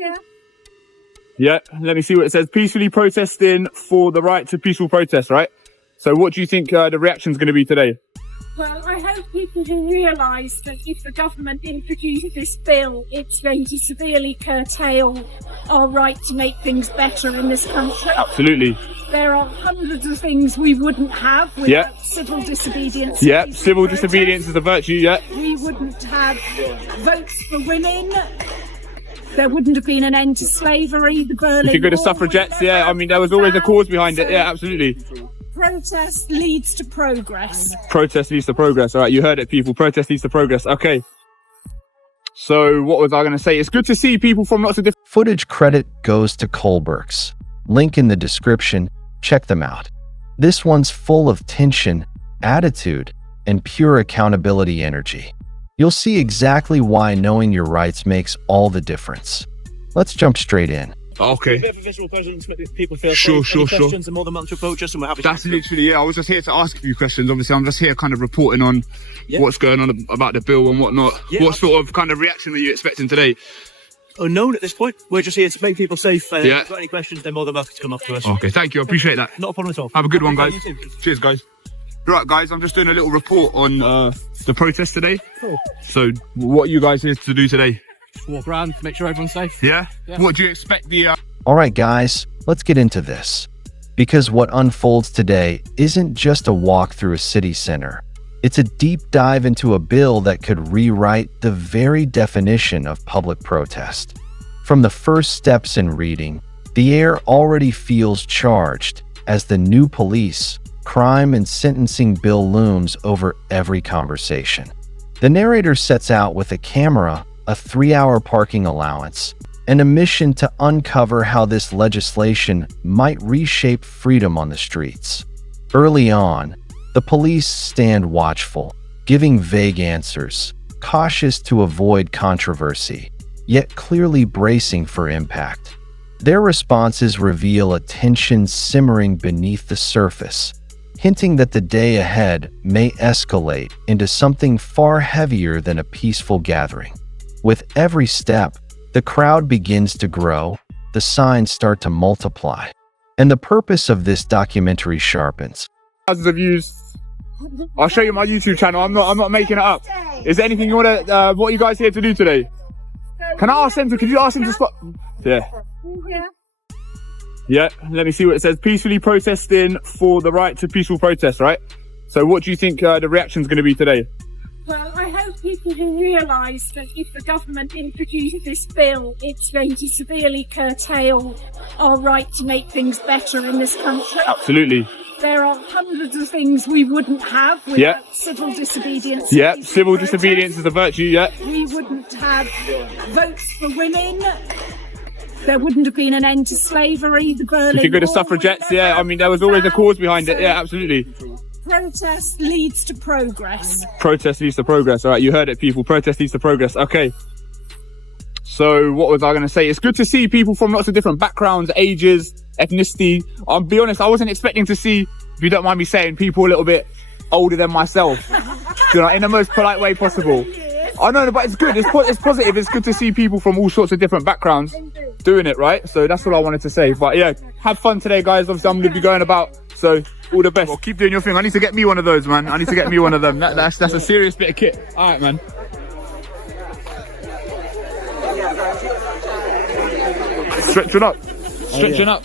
Yeah. Yeah, let me see what it says. Peacefully protesting for the right to peaceful protest, right? So what do you think the reaction's going to be today? Well, I hope people will realise that if the government introduces this bill, it's going to severely curtail our right to make things better in this country. Absolutely. There are hundreds of things we wouldn't have without civil disobedience. Yeah, civil disobedience is a virtue, yeah. We wouldn't have votes for women. There wouldn't have been an end to slavery. The Berlin If you go to Wall suffragettes, would yeah, I mean, there was always a cause behind it. So Yeah, absolutely. Protest leads to progress. Protest leads to progress. All right, you heard it, people. Protest leads to progress. Okay. So what was I going to say? It's good to see people from lots of different... Footage credit goes to Kohlbergs. Link in the description. Check them out. This one's full of tension, attitude, and pure accountability energy. You'll see exactly why knowing your rights makes all the difference. Let's jump straight in. Okay. A bit of a visual presence to make people feel Sure, safe. Any sure. questions are more than welcome to approach us and we're happy That's to literally, yeah, I was just here to ask a few questions. Obviously, I'm just here kind of reporting on what's going on about the bill and whatnot. Yeah, what sort of kind of reaction are you expecting today? unknown at this point. We're just here to make people safe. If Yeah. you've got any questions, they're more than welcome to come up to us. Okay, thank you. I appreciate that. Not a problem at all. Have a good one, guys. You too. Cheers, guys. Right, guys, I'm just doing a little report on the protest today. Cool. So, what are you guys here to do today? Just walk around, make sure everyone's safe. Yeah? Yeah. What do you expect the... All right, guys, let's get into this. Because what unfolds today isn't just a walk through a city center. It's a deep dive into a bill that could rewrite the very definition of public protest. From the first steps in reading, the air already feels charged as the new police, crime, and sentencing bill looms over every conversation. The narrator sets out with a camera, a 3-hour parking allowance, and a mission to uncover how this legislation might reshape freedom on the streets. Early on, the police stand watchful, giving vague answers, cautious to avoid controversy, yet clearly bracing for impact. Their responses reveal a tension simmering beneath the surface, hinting that the day ahead may escalate into something far heavier than a peaceful gathering. With every step, the crowd begins to grow, the signs start to multiply, and the purpose of this documentary sharpens. Thousands of views. I'll show you my YouTube channel. I'm not making it up. Is there anything you want to... what are you guys here to do today? Can I ask them to... Could you ask them to spot... Yeah. Yeah, let me see what it says. Peacefully protesting for the right to peaceful protest, right? So what do you think the reaction's going to be today? Well, I hope people will realise that if the government introduces this bill, it's going to severely curtail our right to make things better in this country. Absolutely. There are hundreds of things we wouldn't have without civil disobedience. Yeah, civil disobedience is a virtue, yeah. We wouldn't have votes for women. There wouldn't have been an end to slavery. The Berlin If you go to Wall suffragettes, would yeah, I mean, there was always a cause behind it. So Yeah, absolutely. Protest leads to progress. Protest leads to progress. All right, you heard it, people. Protest leads to progress. Okay. So what was I going to say? It's good to see people from lots of different backgrounds, ages, ethnicity. I'll be honest, I wasn't expecting to see, if you don't mind me saying, people a little bit older than myself. You know, in the most polite way possible. I know, but it's good. It's positive. It's good to see people from all sorts of different backgrounds doing it, right? So that's what I wanted to say. But yeah, have fun today, guys. Obviously, I'm going to be going about. So all the best. Well, keep doing your thing. I need to get me one of those, man. I need to get me one of them. That's a serious bit of kit. All right, man. Stretching up. Stretching up.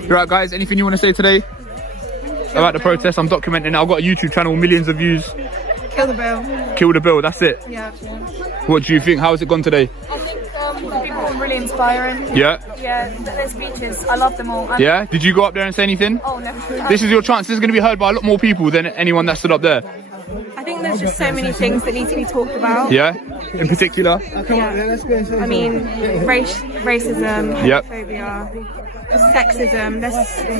You right, guys? Anything you want to say today about the protest? I'm documenting it. I've got a YouTube channel, millions of views. Kill the bill. Kill the bill, that's it. Yeah. What do you think? How has it gone today? I think the people are really inspiring. Yeah? Yeah, their speeches, I love them all. Yeah? Did you go up there and say anything? Oh, no. This is your chance. This is going to be heard by a lot more people than anyone that stood up there. I think there's just so many things that need to be talked about. Yeah? In particular? Yeah. I mean, racism, Yep. homophobia, sexism,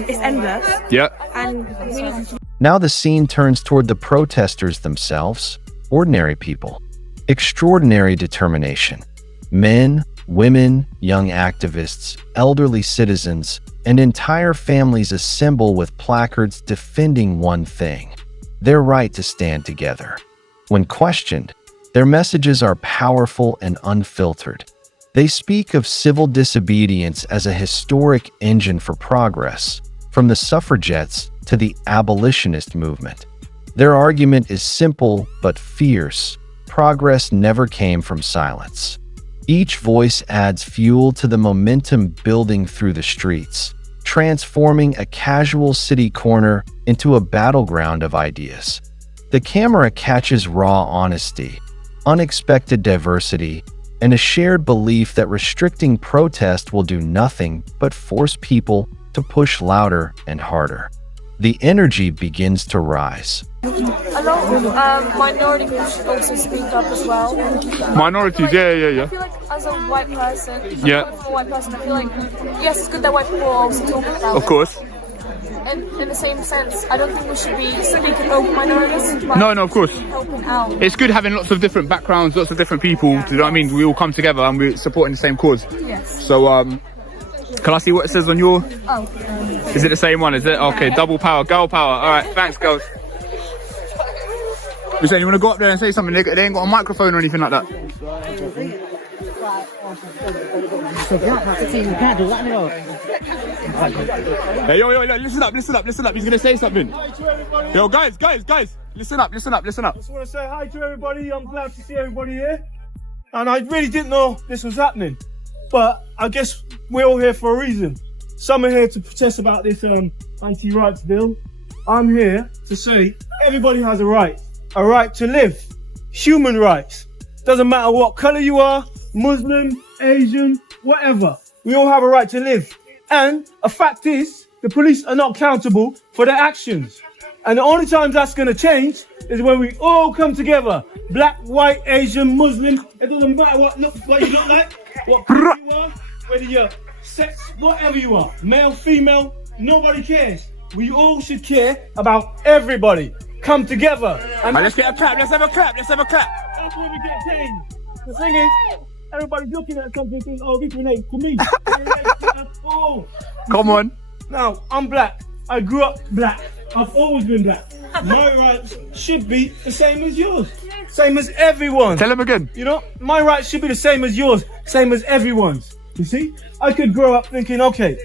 it's endless. Yeah. And we need to... Now the scene turns toward the protesters themselves, ordinary people. Extraordinary determination. Men, women, young activists, elderly citizens, and entire families assemble with placards defending one thing: their right to stand together. When questioned, their messages are powerful and unfiltered. They speak of civil disobedience as a historic engine for progress, from the suffragettes to the abolitionist movement. Their argument is simple but fierce. Progress never came from silence. Each voice adds fuel to the momentum building through the streets, transforming a casual city corner into a battleground of ideas. The camera catches raw honesty, unexpected diversity, and a shared belief that restricting protest will do nothing but force people to push louder and harder. The energy begins to rise. A lot of minority groups should also speak up as well. Minorities, yeah. I feel like as a white person, Yeah. for a white person, I feel like, yes, it's good that white people are also talking about Of course. And in the same sense, I don't think we should be speaking over minorities, but No, of course. helping out. It's good having lots of different backgrounds, lots of different people. Do you know what I mean? We all come together and we're supporting the same cause. Yes. So, can I see what it says on your? Oh. Is it the same one? Is it? Okay, double power, girl power. All right, thanks, girls. You saying you want to go up there and say something? They ain't got a microphone or anything like that. Hey, yo, listen up. He's gonna say something. Yo, guys, listen up. I just want to say hi to everybody. I'm glad to see everybody here. And I really didn't know this was happening. But I guess we're all here for a reason. Some are here to protest about this anti-rights bill. I'm here to say everybody has a right to live. Human rights. Doesn't matter what color you are, Muslim, Asian, whatever. We all have a right to live. And a fact is, the police are not accountable for their actions. And the only time that's going to change is when we all come together. Black, white, Asian, Muslim. It doesn't matter what you look like, what color you are, whether you're sex, whatever you are, male, female, nobody cares. We all should care about everybody. Come together. And Let's get a clap. Let's have a clap. that's when we get changed. The thing is, everybody's looking at something thinking, oh, this relates to me. Oh. Come on. Now, I'm black. I grew up black. I've always been black. My rights should be the same as yours. Same as everyone. Tell him again. You know, my rights should be the same as yours. Same as everyone's. You see? I could grow up thinking, okay,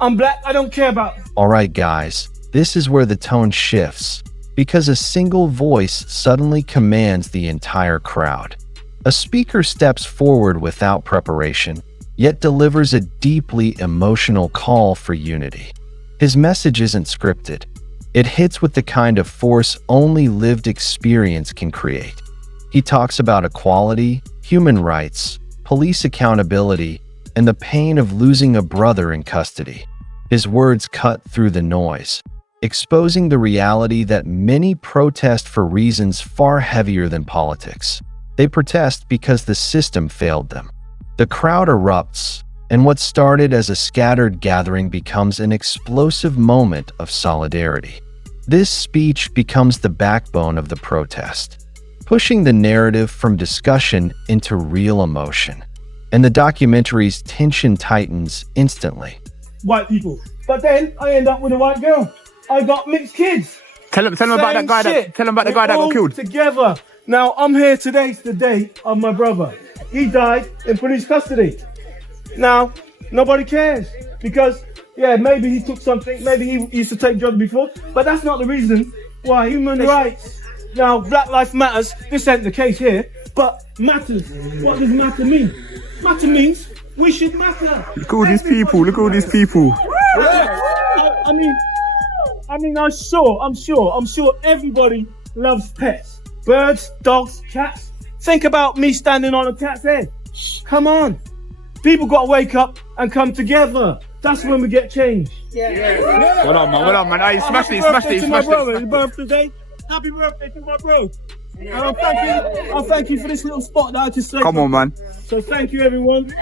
I'm black. I don't care about... All right, guys, this is where the tone shifts, because a single voice suddenly commands the entire crowd. A speaker steps forward without preparation, yet delivers a deeply emotional call for unity. His message isn't scripted. It hits with the kind of force only lived experience can create. He talks about equality, human rights, police accountability, and the pain of losing a brother in custody. His words cut through the noise, exposing the reality that many protest for reasons far heavier than politics. They protest because the system failed them. The crowd erupts, and what started as a scattered gathering becomes an explosive moment of solidarity. This speech becomes the backbone of the protest, pushing the narrative from discussion into real emotion. And the documentary's tension tightens instantly. white people. But then I end up with a white girl. I got mixed kids. Tell him about that guy that got killed. Together. Now I'm here today. It's the day of my brother. He died in police custody. Now nobody cares because maybe he took something, maybe he used to take drugs before, but that's not the reason why. Human rights. Now Black Lives Matters. This ain't the case here, but matters. What does matter mean? Matter means we should matter. Look at all these people. Look at all these people. Yeah. I'm sure everybody loves pets. Birds, dogs, cats. Think about me standing on a cat's head. Come on. People got to wake up and come together. That's when we get change. Well on, man. Oh, you smashed it. His birthday. Happy birthday to my bro. And I'll thank you for this little spot that I just said. Come on, man. So thank you, everyone.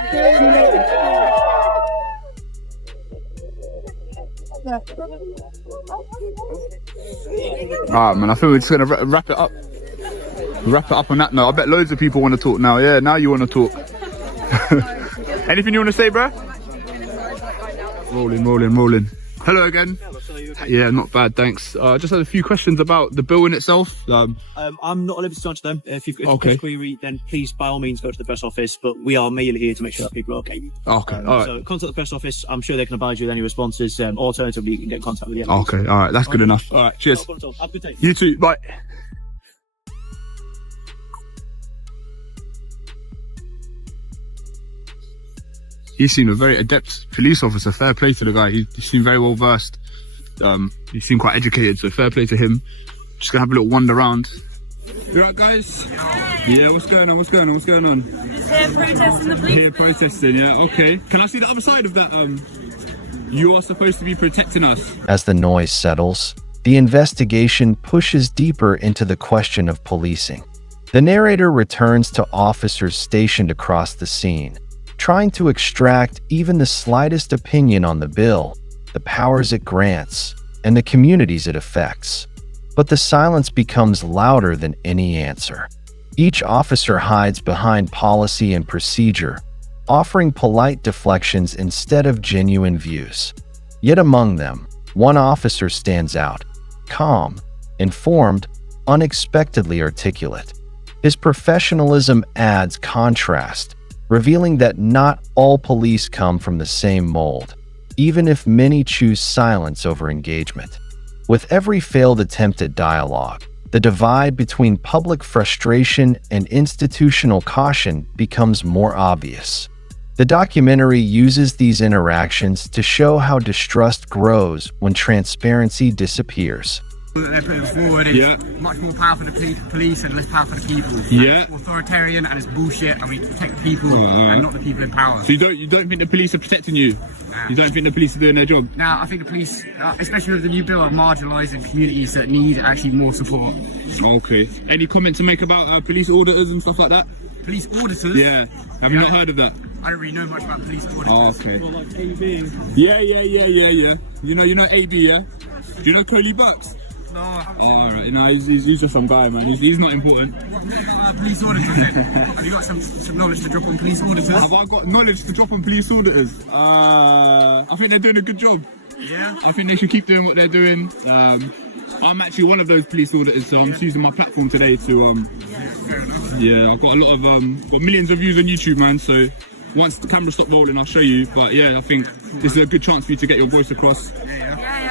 Alright, man, I think we're just gonna wrap it up. Wrap it up on that note. I bet loads of people want to talk now. Yeah, now you want to talk. Anything you want to say, bruh? Rolling. Hello again. Yeah, not bad, thanks. Just had a few questions about the bill in itself. I'm not allowed to answer them. If you've got a query, then please, by all means, go to the press office. But we are merely here to make sure that people are okay. Okay, all right. So contact the press office. I'm sure they can advise you with any responses. Alternatively, you can get in contact with the Okay, all right. That's good enough. All right, cheers. Have a good day. You too. Bye. He seemed a very adept police officer. Fair play to the guy. He seemed very well versed. He seemed quite educated, so fair play to him. Just gonna have a little wander around. You alright, guys? Yeah, what's going on? What's going on? What's going on? Just here protesting the police. Here protesting, yeah, okay. Can I see the other side of that? You are supposed to be protecting us. As the noise settles, the investigation pushes deeper into the question of policing. The narrator returns to officers stationed across the scene, trying to extract even the slightest opinion on the bill, the powers it grants, and the communities it affects. But the silence becomes louder than any answer. Each officer hides behind policy and procedure, offering polite deflections instead of genuine views. Yet among them, one officer stands out, calm, informed, unexpectedly articulate. His professionalism adds contrast, revealing that not all police come from the same mold, even if many choose silence over engagement. With every failed attempt at dialogue, the divide between public frustration and institutional caution becomes more obvious. The documentary uses these interactions to show how distrust grows when transparency disappears. That they're putting forward is much more power for the police and less power for the people. Yeah. It's authoritarian and it's bullshit, and we protect people and not the people in power. So you don't think the police are protecting you? You don't think the police are doing their job? Now, I think the police, especially with the new bill, are marginalising communities that need actually more support. Okay. Any comment to make about police auditors and stuff like that? Police auditors? Yeah. Have you not heard of that? I don't really know much about police auditors. Oh, okay. Well, like AB. Yeah. You know AB, yeah? Do you know Coley Burks? No, I haven't. Oh, right. No, he's just some guy, man. He's not important. Police auditors then? Have you got some knowledge to drop on police auditors? Have I got knowledge to drop on police auditors? I think they're doing a good job. Yeah? I think they should keep doing what they're doing. I'm actually one of those police auditors, so I'm just using my platform today to, yeah, I've got a lot of, got millions of views on YouTube, man, so once the camera stops rolling, I'll show you, but yeah, I think this is a good chance for you to get your voice across.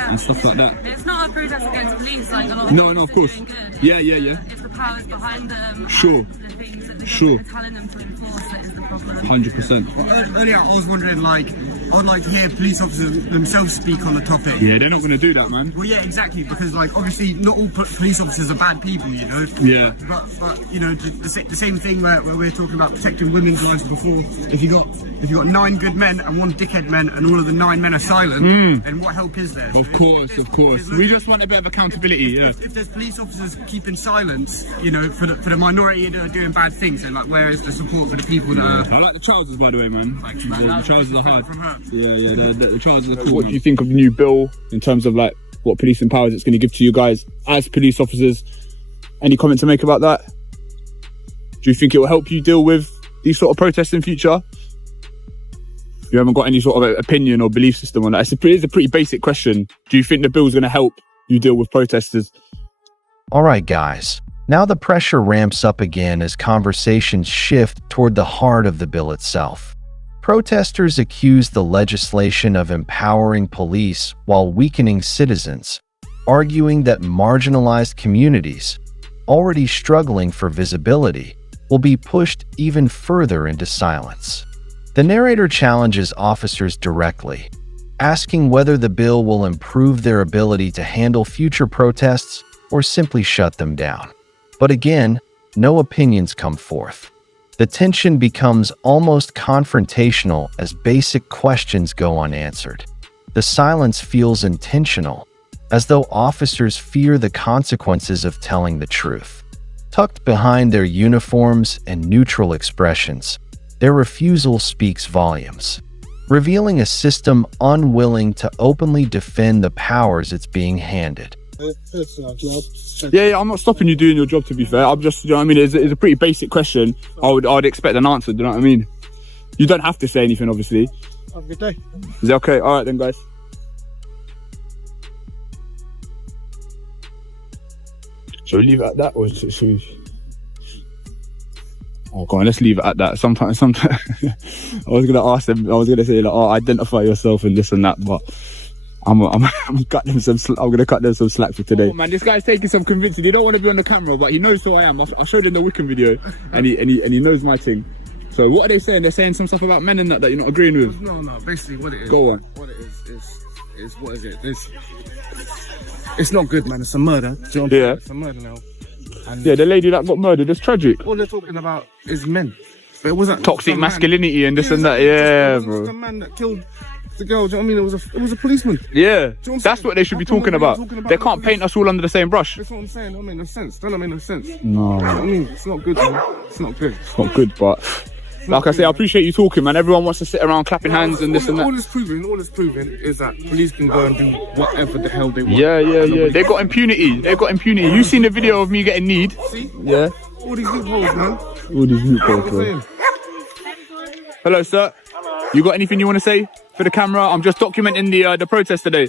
And stuff like that. It's not a protest against police, like a lot of no, of course. good. Yeah. It's the powers behind them. Sure. And the things that Sure. telling them to enforce that is the problem. 100%. Earlier, I was wondering, like, I would like to hear police officers themselves speak on the topic. Yeah, they're not going to do that, man. Well, yeah, exactly, because, like, obviously, not all police officers are bad people, you know. Yeah. But you know, the same thing where we're talking about protecting women's lives before. If you got 9 good men and 1 dickhead man, and all of the 9 men are silent, then what help is there? Of course. We just want a bit of accountability, yeah. If there's police officers keeping silence, you know, for the minority that are doing bad things, then like, where is the support for the people that are? I like the trousers, by the way, man. Thanks, man. The trousers are hard. From her. Yeah, the trousers are cool. What do you think of the new bill in terms of like what policing powers it's going to give to you guys as police officers? Any comment to make about that? Do you think it will help you deal with these sort of protests in future? You haven't got any sort of opinion or belief system on that. It's a pretty basic question. Do you think the bill is going to help you deal with protesters? All right, guys. Now the pressure ramps up again as conversations shift toward the heart of the bill itself. Protesters accuse the legislation of empowering police while weakening citizens, arguing that marginalized communities, already struggling for visibility, will be pushed even further into silence. The narrator challenges officers directly, asking whether the bill will improve their ability to handle future protests or simply shut them down. But again, no opinions come forth. The tension becomes almost confrontational as basic questions go unanswered. The silence feels intentional, as though officers fear the consequences of telling the truth. Tucked behind their uniforms and neutral expressions, their refusal speaks volumes, revealing a system unwilling to openly defend the powers it's being handed. Yeah, I'm not stopping you doing your job, to be fair. I'm just, you know what I mean, it's a pretty basic question. I'd expect an answer, do you know what I mean? You don't have to say anything, obviously. Have a good day. Is that okay? All right then, guys. Shall we leave it at that, or should we... Oh, go on, let's leave it at that. Sometimes, I was gonna ask them. I was gonna say, like, oh, identify yourself and this and that, but I'm gonna cut them some slack for today. Oh man, this guy's taking some convincing. He don't want to be on the camera, but he knows who I am. I showed him the Wickham video, and he knows my thing. So what are they saying? They're saying some stuff about men and that you're not agreeing with. No. Basically, what it is. Go on. What it is what is it? It's not good, man. It's a murder. Do you know what I'm saying? It's a murder now. And yeah, the lady that got murdered, it's tragic. All they're talking about is men. But it wasn't toxic masculinity and this and that. Yeah, bro. It was the man that killed the girl. Do you know what I mean? It was a policeman. Yeah, that's what they should be talking about. They can't paint us all under the same brush. That's what I'm saying. That don't make no sense. That don't make no sense. No. You know what I mean? It's not good, man. It's not good. It's not good, but like I say, I appreciate you talking, man. Everyone wants to sit around clapping hands and this and that. All it's proving is that police can go and do whatever the hell they want. Yeah. They got impunity. You seen the video of me getting kneed? See? Yeah. All these loopholes, man. All these loopholes, bro. Hello, sir. Hello. You got anything you want to say for the camera? I'm just documenting the protest today.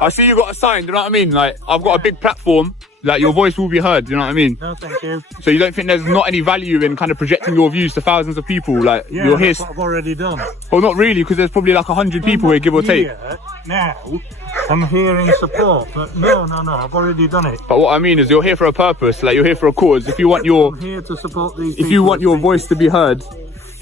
I see you got a sign, you know what I mean? Like, I've got a big platform, like your voice will be heard, you know what I mean? No, thank you. So you don't think there's not any value in kind of projecting your views to thousands of people? Like, Yeah, you're here. that's what I've already done. Well, not really, because there's probably like 100 people here, give or take. Now, I'm here in support, but no, I've already done it. But what I mean is you're here for a purpose, like you're here for a cause. If you want your... I'm here to support these If you want your voice to be heard,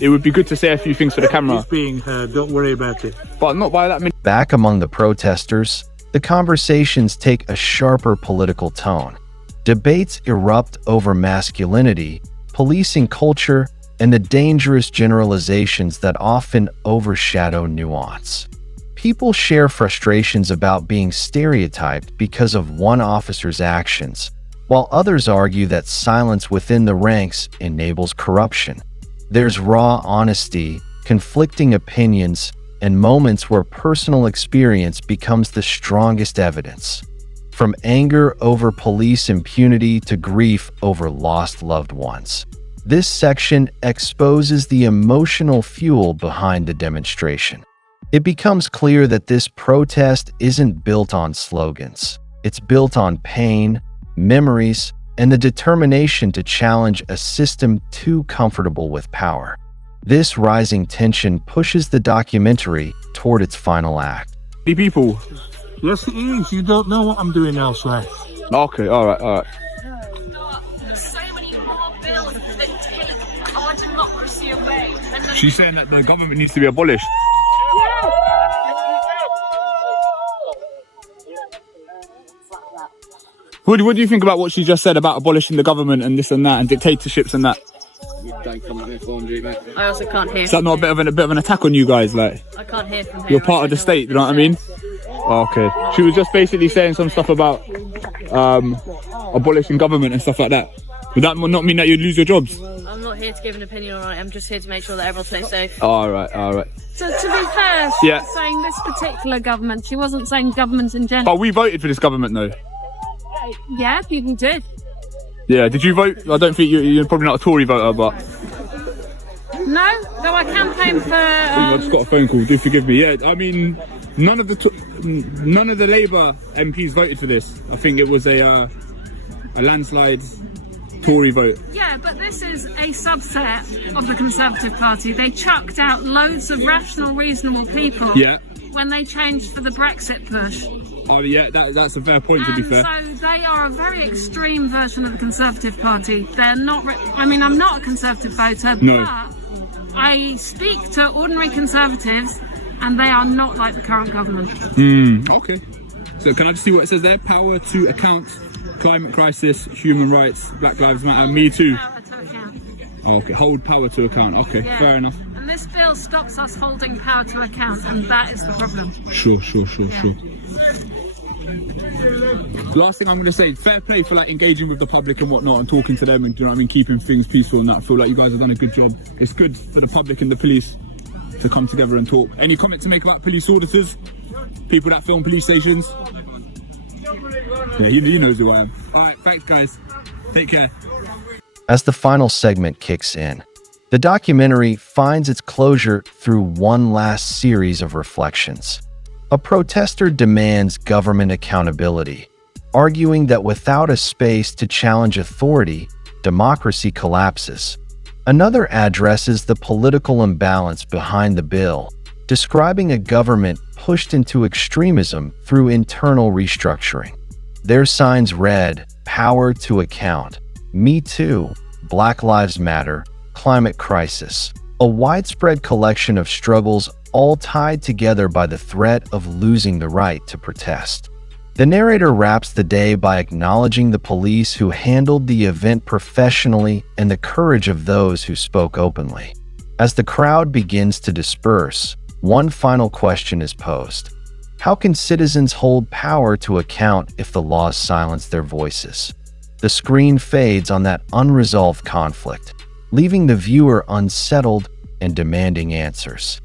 it would be good to say a few things for the camera. It's being heard, don't worry about it. But not by that many. Back among the protesters, the conversations take a sharper political tone. Debates erupt over masculinity, policing culture, and the dangerous generalizations that often overshadow nuance. People share frustrations about being stereotyped because of one officer's actions, while others argue that silence within the ranks enables corruption. There's raw honesty, conflicting opinions, and moments where personal experience becomes the strongest evidence. From anger over police impunity to grief over lost loved ones. This section exposes the emotional fuel behind the demonstration. It becomes clear that this protest isn't built on slogans. It's built on pain, memories, and the determination to challenge a system too comfortable with power. This rising tension pushes the documentary toward its final act. People. Yes, it is. You don't know what I'm doing elsewhere. Okay, all right. There's so many more bills that take our democracy away. She's saying that the government needs to be abolished. What do you think about what she just said about abolishing the government and this and that and dictatorships and that? I also can't hear. Is that not a bit of an attack on you guys? Like, I can't hear from here. you're part of the state, you know what I mean? Oh, okay. She was just basically saying some stuff about abolishing government and stuff like that. Would that not mean that you'd lose your jobs? I'm not here to give an opinion on it. I'm just here to make sure that everyone stays safe. All right. So to be fair, she was saying this particular government. She wasn't saying government in general. But we voted for this government, though. Yeah, people did. Yeah, did you vote? I don't think you're probably not a Tory voter, but... No, though I campaigned for... I just got a phone call, do forgive me. Yeah, I mean, none of the Labour MPs voted for this. I think it was a landslide Tory vote. Yeah, but this is a subset of the Conservative Party. They chucked out loads of rational, reasonable people when they changed for the Brexit push. Oh yeah, that's a fair point, to be fair. So they are a very extreme version of the Conservative Party. They're not... I'm not a Conservative voter, but I speak to ordinary Conservatives and they are not like the current government. Okay. So can I just see what it says there? Power to account, climate crisis, human rights, Black Lives Matter, Me Too. Power to account. Okay, hold power to account. Okay, fair enough. And this bill stops us holding power to account, and that is the problem. Sure. Last thing I'm going to say, fair play for like engaging with the public and whatnot and talking to them and, you know what I mean, keeping things peaceful and that. I feel like you guys have done a good job. It's good for the public and the police to come together and talk. Any comment to make about police auditors? People that film police stations? Yeah, he knows who I am. Alright, thanks guys. Take care. As the final segment kicks in, the documentary finds its closure through one last series of reflections. A protester demands government accountability, arguing that without a space to challenge authority, democracy collapses. Another addresses the political imbalance behind the bill, describing a government pushed into extremism through internal restructuring. Their signs read, "Power to account," "Me Too," "Black Lives Matter," "Climate Crisis," a widespread collection of struggles all tied together by the threat of losing the right to protest. The narrator wraps the day by acknowledging the police who handled the event professionally and the courage of those who spoke openly. As the crowd begins to disperse, one final question is posed. How can citizens hold power to account if the laws silence their voices? The screen fades on that unresolved conflict, leaving the viewer unsettled and demanding answers.